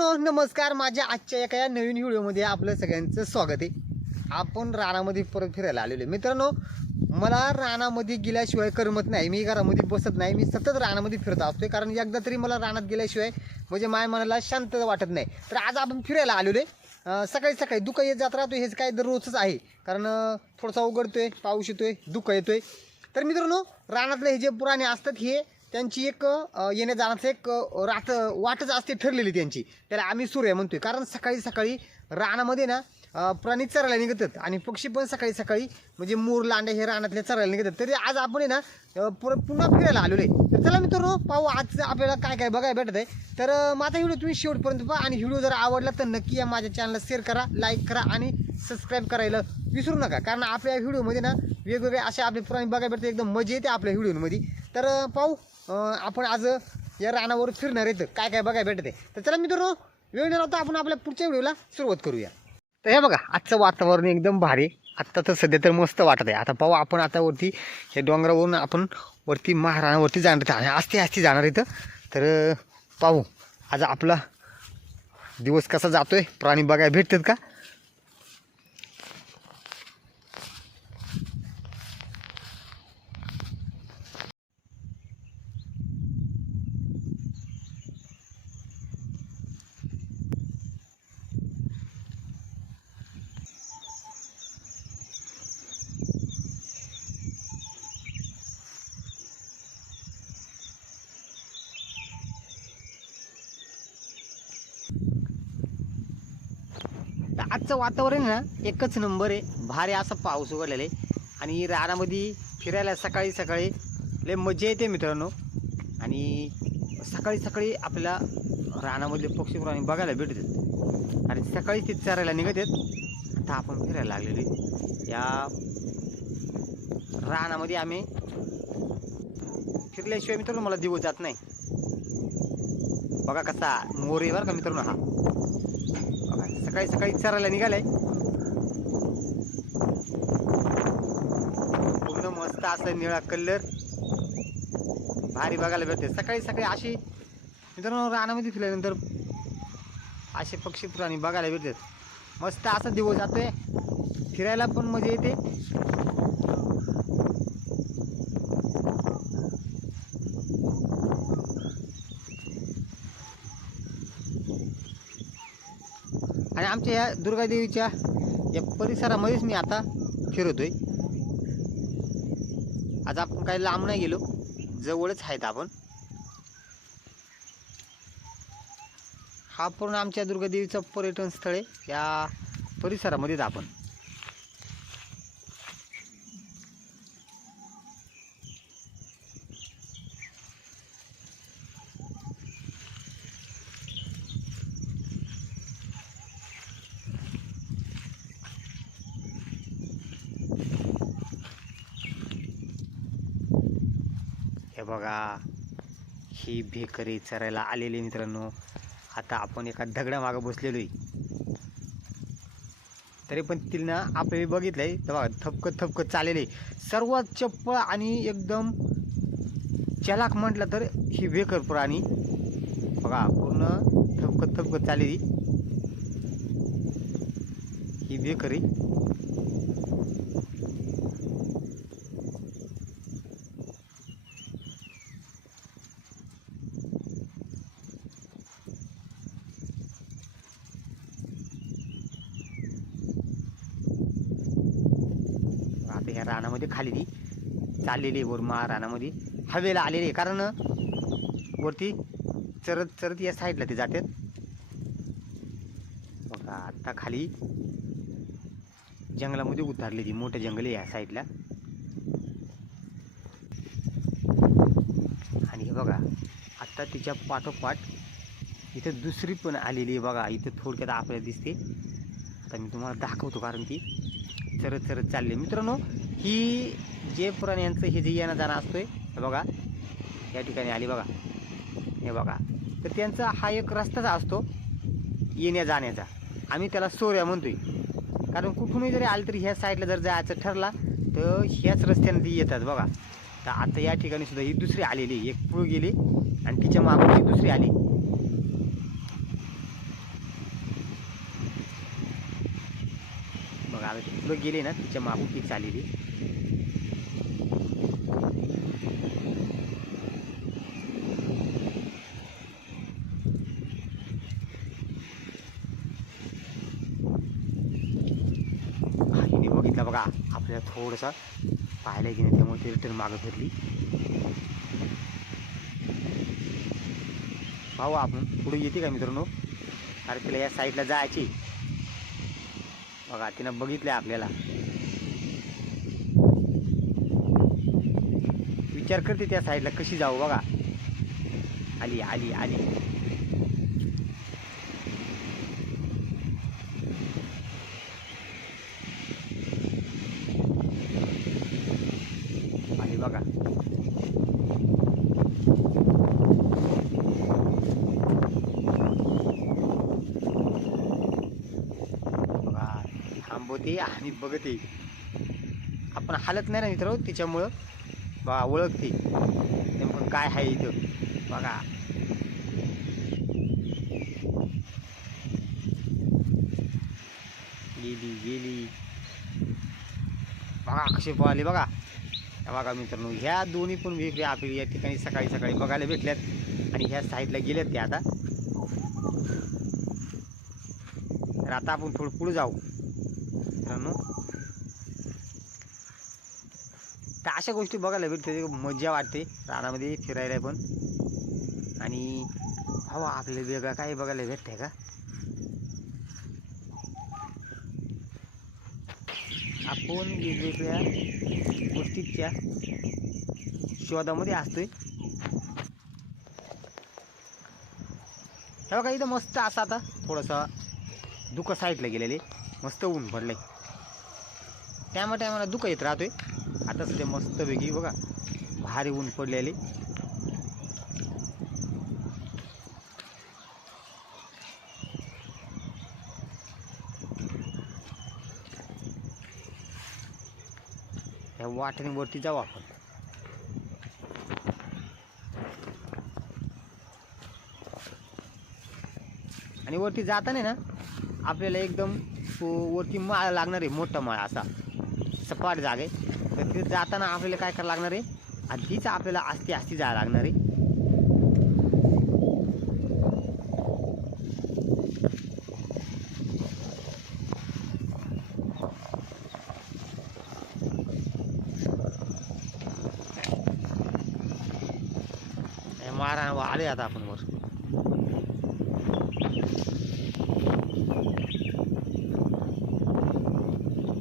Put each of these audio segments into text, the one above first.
मित्रांनो नमस्कार. माझ्या आजच्या एका या नवीन व्हिडिओमध्ये आपलं सगळ्यांचं स्वागत आहे. आपण रानामध्ये परत फिरायला आलेलो आहे. मित्रांनो मला रानामध्ये गेल्याशिवाय करमत नाही. मी घरामध्ये बसत नाही. मी सतत रानामध्ये फिरत असतोय. कारण एकदा तरी मला रानात गेल्याशिवाय म्हणजे माय मनाला शांतता वाटत नाही. तर आज आपण फिरायला आलेलो आहे. सकाळी सकाळी दुःख येत जात राहतो हेच काय दररोजच आहे. कारण थोडासा उघडतोय पाऊस येतोय दुःख येतोय. तर मित्रांनो रानातले हे जे पुराणे असतात हे त्यांची एक येण्या जाण्याचं एक रात वाटच असते ठरलेली त्यांची. त्याला आम्ही सूर्य म्हणतोय. कारण सकाळी सकाळी रानामध्ये ना प्राणी चरायला निघतात. आणि पक्षी पण सकाळी सकाळी म्हणजे मोर लांड्या हे रानातल्या चरायला निघतात. तरी आज आपण आहे ना पुन्हा फिरायला आलेलो आहे. तर चला मित्रांनो पाहू आज आपल्याला काय काय बघायला भेटत आहे. तर माझा व्हिडिओ तुम्ही शेवटपर्यंत पहा. आणि व्हिडिओ जर आवडला तर नक्की या माझ्या चॅनलला शेअर करा लाईक करा आणि सबस्क्राईब करायला विसरू नका. कारण आपल्या व्हिडिओमध्ये ना वेगवेगळे असे आपले प्राणी बघायला भेटतात. एकदम मजा येते आपल्या व्हिडिओमध्ये. तर पाहू. आपण आज या रानावर फिरणार आहेत. काय काय बघाय भेटते. तर चला मित्रांनो वेळ न लावता आपण आपल्या पुढच्या व्हिडिओला सुरुवात करूया. तर हे बघा आजचं वातावरण एकदम भारी. आत्ता तर सध्या तर मस्त वाटत आहे. आता पाहू आपण आता वरती हे डोंगरावरून आपण वरती महाराणावरती जाणार आहे आस्ते आस्ते जाणार इथं तर पाहू आज आपला दिवस कसा जातोय? प्राणी बघायला भेटतात का? आजचं वातावरण आहे ना एकच नंबर आहे. भारी असा पाऊस उघडलेला आहे. आणि रानामध्ये फिरायला सकाळी सकाळी लय मजा येते मित्रांनो. आणि सकाळी सकाळी आपल्याला रानामधले पक्षी प्राणी बघायला भेटतात. आणि सकाळी ते चरायला निघत आहेत आता आपण फिरायला लागलेले या रानामध्ये आम्ही फिरल्याशिवाय मित्रांनो मला दिवस जात नाही. बघा कसा मोर आहे बरं का मित्रांनो हा. सकाळी सकाळी चरायला निघालाय. पूर्ण मस्त असं निळा कलर. भारी बघायला भेटते सकाळी सकाळी अशी मित्रांनो रानामध्ये फिरल्यानंतर असे पक्षी प्राणी बघायला भेटतात. मस्त असा दिवस जातोय. फिरायला पण मजा येते. आमच्या या दुर्गादेवीच्या या परिसरामध्येच मी आता फिरतोय. आज आपण काही लांब नाही गेलो. जवळच आहेत आपण. हा पूर्ण आमच्या दुर्गादेवीचं पर्यटन स्थळ आहे. या परिसरामध्येच आपण. बघा ही भेकरी चरायला आलेली मित्रांनो. आता आपण एका दगडामागं बसलेलो आहे तरी पण तिनं बघितलं बघितलंय. तर बघा थपकत थपकत चाललेले सर्वात चप्पळ आणि एकदम चलाक म्हटलं तर ही भेकर प्राणी. बघा पूर्ण थपकत थपकत चाललेली. ही बेकरी वाटतं ह्या रानामध्ये खाली ती चाललेली आहे वर मा रानामध्ये. हवेला आलेली आहे. कारण वरती चरत चरत या साईडला ते जातात. बघा आता खाली जंगलामध्ये उतारली ती मोठं जंगल आहे या साईडला आणि हे बघा आत्ता तिच्या पाठोपाठ इथं दुसरी पण आलेली आहे बघा. इथं थोडक्यात आपल्याला दिसते. आता मी तुम्हाला दाखवतो कारण ती चरत चरत चालले. मित्रांनो ही जे प्राण्यांचं हे जे येणं जाणं असतोय हे बघा. या ठिकाणी आली बघा. हे बघा. तर त्यांचा हा एक रस्ताच असतो येण्या जाण्याचा. आम्ही त्याला सोऱ्या म्हणतोय. कारण कुठूनही जरी आलं तरी ह्या साईडला जर जायचं ठरला तर ह्याच रस्त्याने ती येतात बघा. तर आता या ठिकाणी सुद्धा ही दुसरी आलेली एक पुढे गेली आणि तिच्या मागून ही दुसरी आली. आता ती गेले ना तिच्या मागून ती चाललेली हा बघितलं बघा आपल्याला थोडंसं पाहायला नाही त्यामुळे ती रिटर्न मागं फिरली पाहू आपण पुढे येते का मित्रांनो? अरे तिला या साईडला जायची. बघा तिनं बघितलं आपल्याला. विचार करते त्या साईडला कशी जाऊ बघा. आली आली आली बघा बघा होते आणि बघते आपण हालत नाही ना मित्र हो तिच्यामुळं. बघा ओळखते. नेमकं काय आहे इथं? बघा. गेली गेली. बघा अक्षेप आले बघा. बघा मित्रांनो ह्या दोन्ही पण वेगळ्या आपली या ठिकाणी सकाळी सकाळी बघायला भेटल्यात. आणि ह्या साईडला गेल्यात ते आता. तर आता आपण थोडं पुढे जाऊ मित्रांनो तर अशा गोष्टी बघायला भेटते मजा वाटते रानामध्ये फिरायला पण. आणि हवा आपल्याला वेगळं काही बघायला भेटतंय का? आपण वेगवेगळ्या गोष्टीच्या शोधामध्ये असतोय. हे बघा इथं मस्त असं आता थोडंसं दुःख साईडला गेलेले मस्त ऊन पडलंय टायमा टायमाला दुःख येत राहतोय. आता सध्या मस्त वेगळी बघा भारी ऊन पडलेली. ह्या वाटेने वाटणीवरती जाऊ आपण. आणि वरती जाताना ना आपल्याला एकदम वरती माळ लागणार आहे मोठा माळ असा. सपाट जागा आहे. तिथे जाताना आपल्याला काय करायला लागणार आहे? आधीच आपल्याला आस्ती आस्ती जायला लागणार आहे. मारा आले आता आपण वर.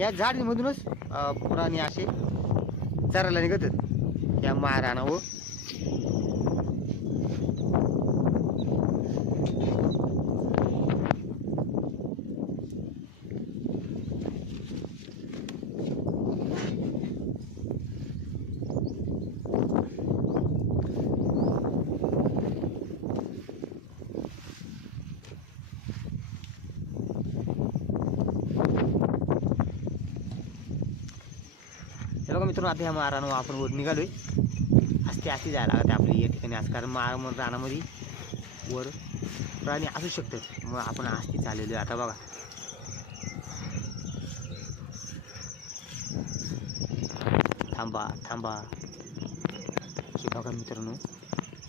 या झाडीमधूनच अं, प्राणी असे चरायला निघत या माराणावर हो बघा मित्रांनो आता ह्या मारानं आपण वर निघालोय. असते असे जायला लागते आपली या ठिकाणी. असं कारण मार रानामध्ये वर प्राणी असू शकतात. मग आपण आस्ती चाललेलो आहे. आता बघा. थांबा थांबा. हे बघा मित्रांनो.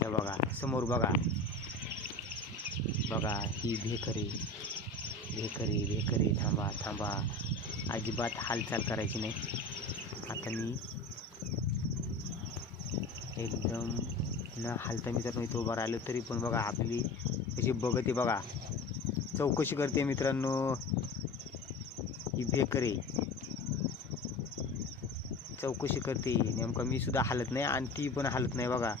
हे बघा. समोर बघा. बघा ही भेकरे. भेकरे भेकरे. थांबा थांबा. अजिबात हालचाल करायची नाही. आता मी एकदम न हालता मी तो इथं उभा राहिलो तरी पण बघा आपली त्याची बघते बघा. चौकशी करते मित्रांनो. ही बेकरे चौकशी करते. नेमकं मी सुद्धा हालत नाही आणि ती पण हालत नाही बघा.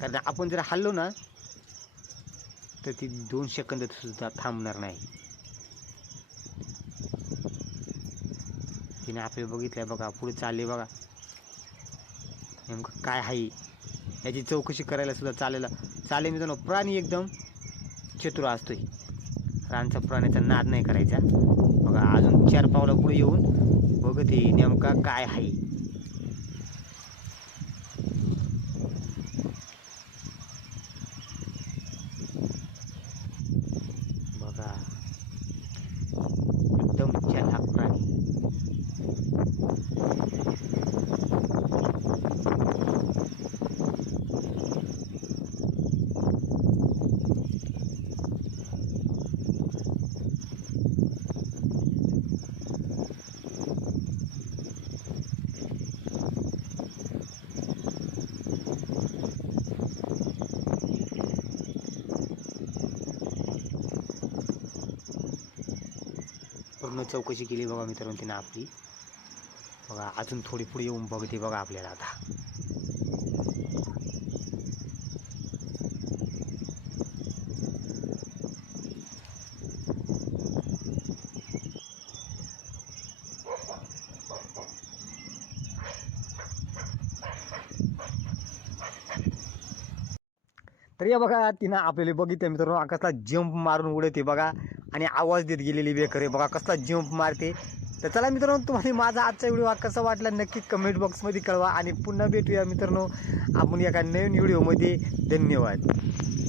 कारण आपण जर हल्लो ना तर ती दोन सेकंदात सुद्धा थांबणार नाही. तिने बघितलं आहे बघा पुढे चालले बघा. नेमकं काय आहे? याची चौकशी करायला सुद्धा चालेल चालेल मित्रांनो प्राणी एकदम चतुर असतोय. रानचा प्राण्याचा नाद नाही करायचा. बघा अजून चार पावलं पुढे येऊन बघते नेमका काय आहे बघा एकदम पूर्ण चौकशी केली बघा मित्रांनो तिने आपली. बघा अजून थोडी पुढे येऊन बघते बघा आपल्याला आता. तर या बघा तिनं आपल्याला बघितलं मित्रांनो कसला जंप मारून उडते बघा. आणि आवाज देत गेलेली बेकर. आहे बघा कसला जंप मारते. तर चला मित्रांनो तुम्हाला माझा आजचा व्हिडिओ कसा वाटला नक्की कमेंट बॉक्समध्ये कळवा. आणि पुन्हा भेटूया मित्रांनो आपण एका नवीन व्हिडिओमध्ये. धन्यवाद.